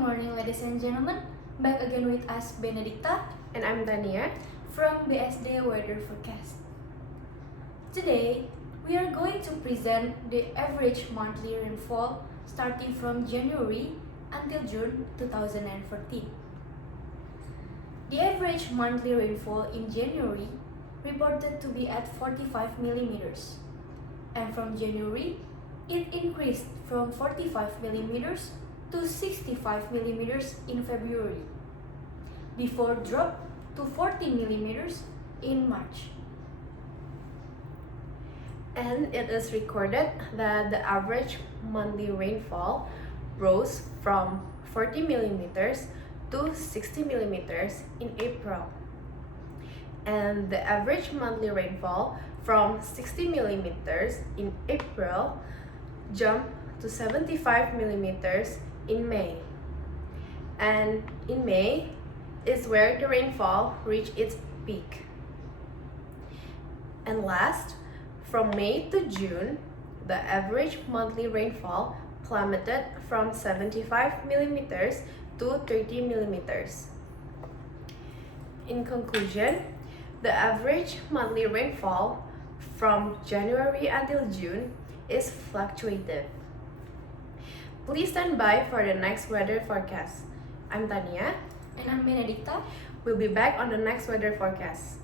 morning, ladies and gentlemen. Back again with us, Benedicta. And I'm Tania from BSD Weather Forecast. Today, we are going to present the average monthly rainfall starting from January until June 2014. The average monthly rainfall in January reported to be at 45 millimeters, and from January, it increased from 45 millimeters to 65 millimeters in February, before drop to 40 millimeters in March. and it is recorded that the average monthly rainfall rose from 40 millimeters to 60 millimeters in April. And the average monthly rainfall from 60 millimeters in April jumped to 75 millimeters in May. And in May is where the rainfall reached its peak. And last, from May to June, the average monthly rainfall plummeted from 75 millimeters to 30 millimeters. In conclusion, the average monthly rainfall from January until June is fluctuative. Please stand by for the next weather forecast. I'm Tania. And I'm Benedicta. We'll be back on the next weather forecast.